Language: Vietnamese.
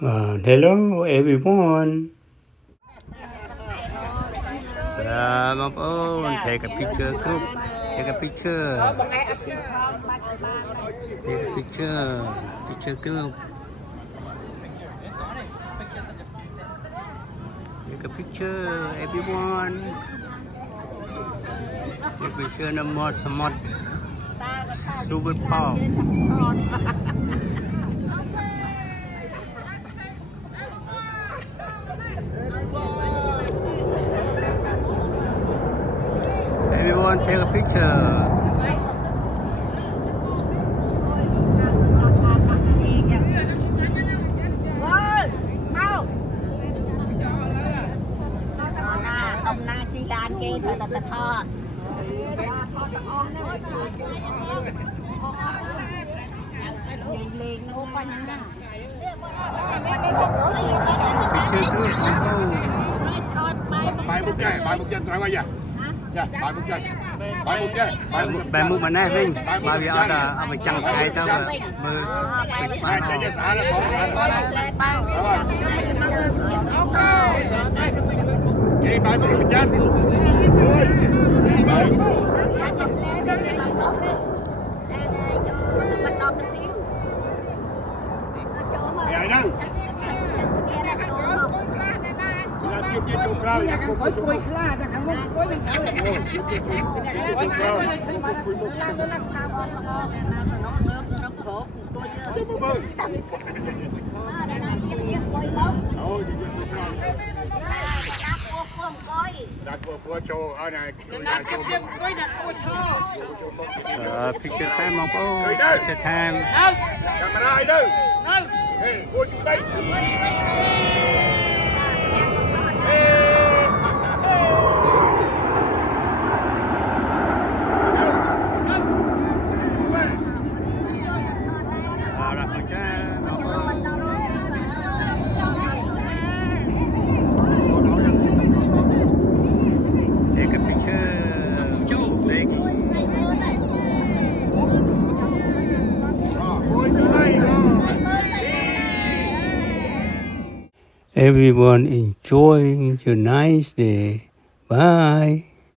Hello everyone. Mong ơn take a picture group. Take a picture. Take a picture. Picture group. Take a picture everyone. Take a picture no more smart. Super power. Everyone take a picture. Bài một chân trắng vậy? Dạ, bài một chân. Bài một mà này Vinh, bài vì ở bên chẳng ai tao mơ. Cái bài một chân. Ai đâu? Tiếp đi chỗ khơi. Khơi khla, thằng không có những cái này. Picture time mong ơn. Picture time. Camera ai đâu? Hey, good baby. Take a picture. Everyone enjoying your nice day. Bye.